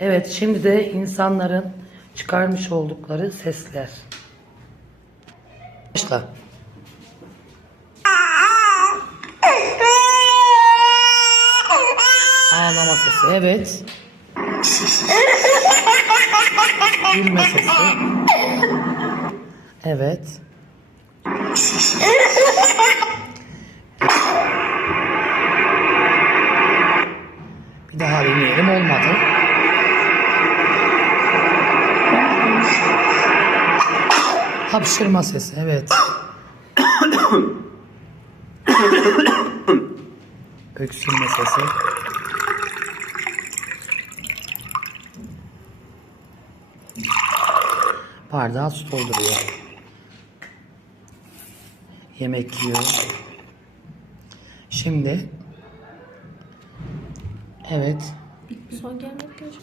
Evet şimdi de insanların çıkarmış oldukları sesler. Başla. Ağlama sesi. Evet. Gülme sesi. Evet. Bir daha deneyelim olmadı. Hapşırma sesi evet. Öksürme sesi. Bardağı su dolduruyor. Yemek yiyor. Şimdi Evet. Son gelmek lazım.